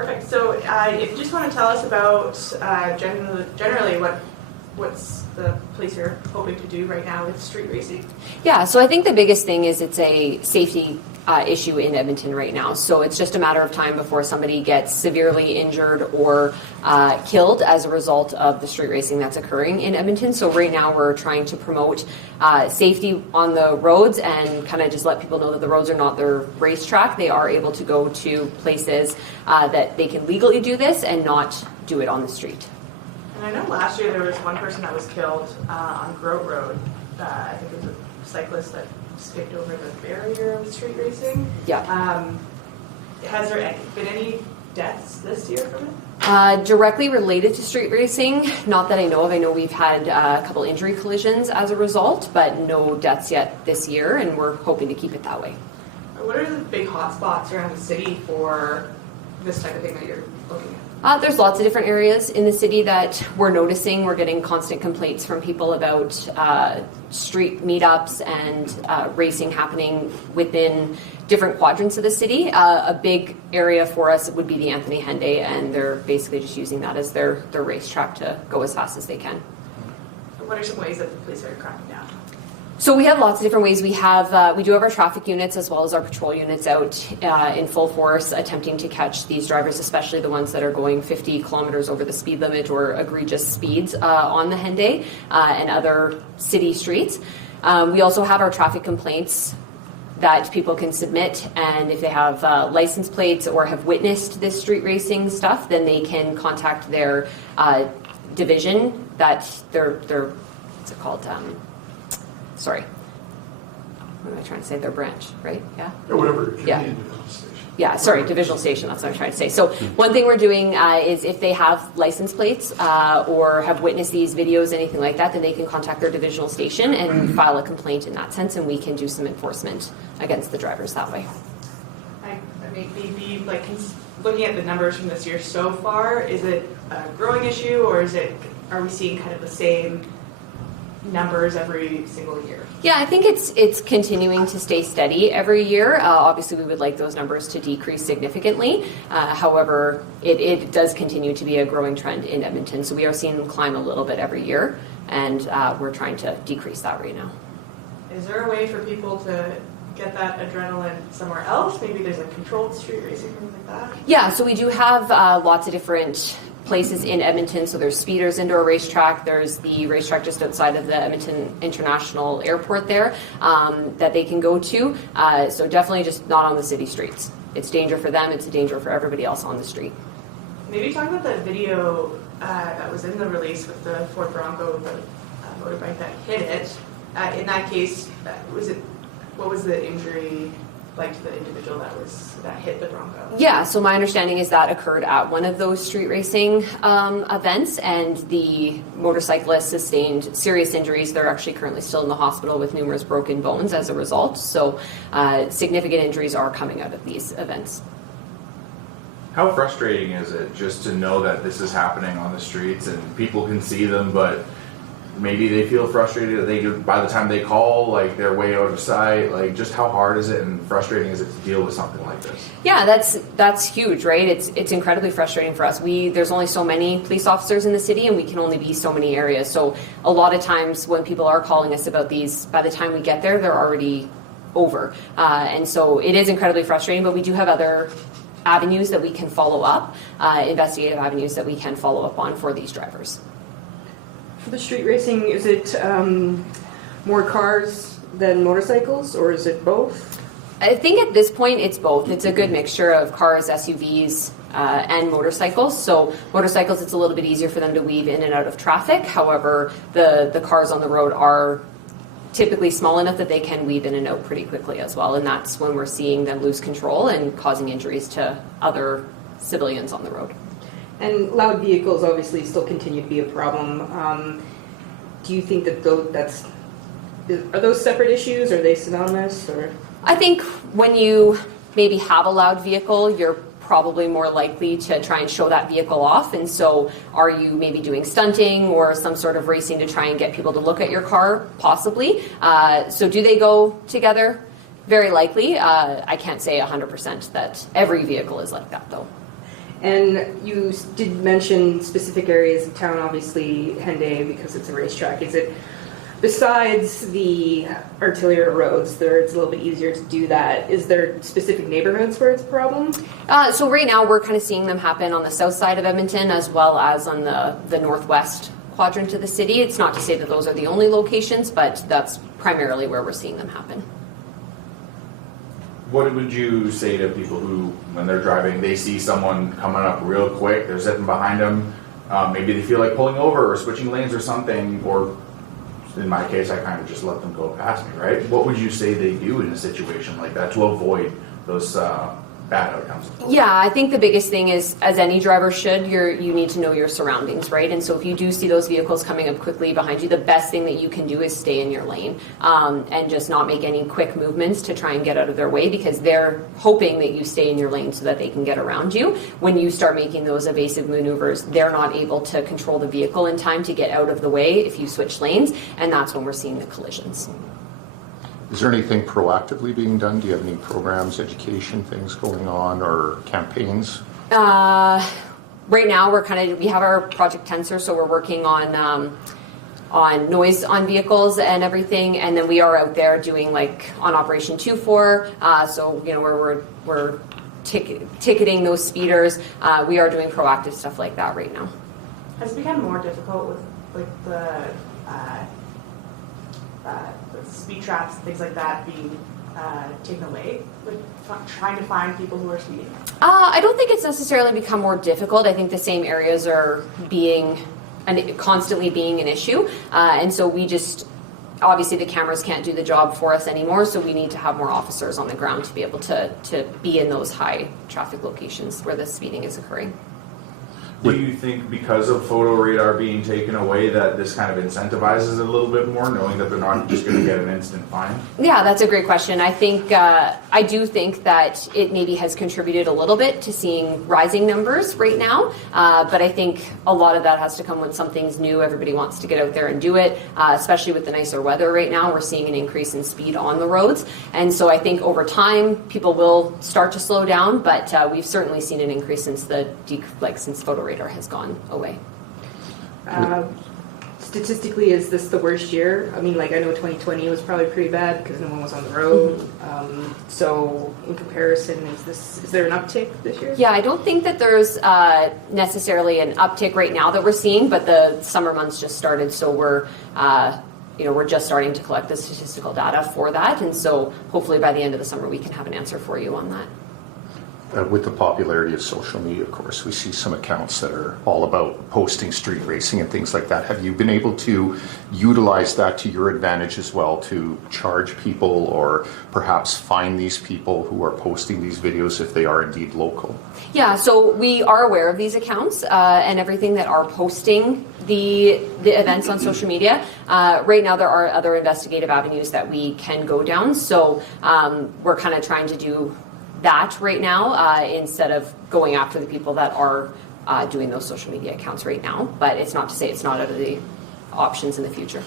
Perfect. So if you just want to tell us about generally what's the police are hoping to do right now with street racing? Yeah, so I think the biggest thing is it's a safety issue in Edmonton right now. So it's just a matter of time before somebody gets severely injured or killed as a result of the street racing that's occurring in Edmonton. So right now we're trying to promote safety on the roads and kind of just let people know that the roads are not their racetrack. They are able to go to places that they can legally do this and not do it on the street. And I know last year there was one person that was killed on Grote Road. I think it was a cyclist that skipped over the barrier of street racing. Yeah. Has there been any deaths this year from it? Directly related to street racing, not that I know of. I know we've had a couple injury collisions as a result, but no deaths yet this year, and we're hoping to keep it that way. What are the big hot spots around the city for this type of thing that you're looking at? There's lots of different areas in the city that we're noticing. We're getting constant complaints from people about street meetups and racing happening within different quadrants of the city. A big area for us would be the Anthony Henday, and they're basically just using that as their racetrack to go as fast as they can. What are some ways that the police are cracking down? So we have lots of different ways. We do have our traffic units as well as our patrol units out in full force attempting to catch these drivers, especially the ones that are going 50 kilometers over the speed limit or egregious speeds on the Henday and other city streets. We also have our traffic complaints that people can submit, and if they have license plates or have witnessed this street racing stuff, then they can contact their division that they're what's it called? Sorry, what am I trying to say? Their branch, right? Yeah? Or whatever. Yeah. Yeah, sorry, divisional station, that's what I'm trying to say. So one thing we're doing is if they have license plates or have witnessed these videos, anything like that, then they can contact their divisional station and file a complaint in that sense, and we can do some enforcement against the drivers that way. I mean, maybe like looking at the numbers from this year so far, is it a growing issue, or are we seeing kind of the same numbers every single year? Yeah, I think it's continuing to stay steady every year. Obviously, we would like those numbers to decrease significantly. However, it does continue to be a growing trend in Edmonton. So we are seeing them climb a little bit every year, and we're trying to decrease that right now. Is there a way for people to get that adrenaline somewhere else? Maybe there's a controlled street racing, things like that? Yeah, so we do have lots of different places in Edmonton. So there's Speeders Indoor Racetrack, there's the racetrack just outside of the Edmonton International Airport there that they can go to. So definitely just not on the city streets. It's danger for them, it's a danger for everybody else on the street. Maybe talk about the video that was in the release with the Ford Bronco, the motorbike that hit it. In that case, what was the injury like to the individual that hit the Bronco? Yeah, so my understanding is that occurred at one of those street racing events, and the motorcyclist sustained serious injuries. They're actually currently still in the hospital with numerous broken bones as a result. So significant injuries are coming out of these events. How frustrating is it just to know that this is happening on the streets and people can see them, but maybe they feel frustrated that by the time they call, like, they're way out of sight? Like, just how hard is it and frustrating is it to deal with something like this? Yeah, that's huge, right? It's incredibly frustrating for us. There's only so many police officers in the city, and we can only be so many areas. So a lot of times when people are calling us about these, by the time we get there, they're already over. And so it is incredibly frustrating, but we do have other avenues that we can follow up, investigative avenues that we can follow up on for these drivers. For the street racing, is it more cars than motorcycles, or is it both? I think at this point it's both. It's a good mixture of cars, SUVs, and motorcycles. So motorcycles, it's a little bit easier for them to weave in and out of traffic. However, the cars on the road are typically small enough that they can weave in and out pretty quickly as well. And that's when we're seeing them lose control and causing injuries to other civilians on the road. And loud vehicles obviously still continue to be a problem. Do you think that are those separate issues? Are they synonymous? Or? I think when you maybe have a loud vehicle, you're probably more likely to try and show that vehicle off. And so are you maybe doing stunting or some sort of racing to try and get people to look at your car? Possibly. So do they go together? Very likely. I can't say 100% that every vehicle is like that, though. And you did mention specific areas of town, obviously Henday, because it's a racetrack. Is it, besides the arterial roads, there it's a little bit easier to do that. Is there specific neighborhoods where it's a problem? So right now we're kind of seeing them happen on the south side of Edmonton as well as on the northwest quadrant of the city. It's not to say that those are the only locations, but that's primarily where we're seeing them happen. What would you say to people who, when they're driving, they see someone coming up real quick, they're zipping behind them, maybe they feel like pulling over or switching lanes or something, or in my case, I kind of just let them go past me, right? What would you say they do in a situation like that to avoid those bad outcomes? Yeah, I think the biggest thing is, as any driver should, you need to know your surroundings, right? And so if you do see those vehicles coming up quickly behind you, the best thing that you can do is stay in your lane and just not make any quick movements to try and get out of their way, because they're hoping that you stay in your lane so that they can get around you. When you start making those evasive maneuvers, they're not able to control the vehicle in time to get out of the way if you switch lanes, and that's when we're seeing the collisions. Is there anything proactively being done? Do you have any programs, education things going on, or campaigns? Right now, we have our Project Tensor, so we're working on noise on vehicles and everything, and then we are out there doing like on Operation 2-4. So where we're ticketing those speeders. We are doing proactive stuff like that right now. Has it become more difficult with like the speed traps, things like that being taken away, with trying to find people who are speeding? I don't think it's necessarily become more difficult. I think the same areas are constantly being an issue, and so we just, obviously the cameras can't do the job for us anymore, so we need to have more officers on the ground to be able to be in those high traffic locations where the speeding is occurring. Do you think because of photo radar being taken away that this kind of incentivizes it a little bit more, knowing that they're not just going to get an instant fine? Yeah, that's a great question. I think I do think that it maybe has contributed a little bit to seeing rising numbers right now, but I think a lot of that has to come when something's new. Everybody wants to get out there and do it, especially with the nicer weather right now. We're seeing an increase in speed on the roads, and so I think over time people will start to slow down, but we've certainly seen an increase since since photo radar has gone away. Statistically, is this the worst year? I mean, like, I know 2020 was probably pretty bad because no one was on the road. So in comparison, is there an uptick this year? Yeah, I don't think that there's necessarily an uptick right now that we're seeing, but the summer months just started, so we're just starting to collect the statistical data for that, and so hopefully by the end of the summer we can have an answer for you on that. With the popularity of social media, of course, we see some accounts that are all about posting street racing and things like that. Have you been able to utilize that to your advantage as well, to charge people or perhaps fine these people who are posting these videos if they are indeed local? Yeah, so we are aware of these accounts and everything that are posting the events on social media. Right now there are other investigative avenues that we can go down, so we're kind of trying to do that right now instead of going after the people that are doing those social media accounts right now, but it's not to say it's not out of the options in the future.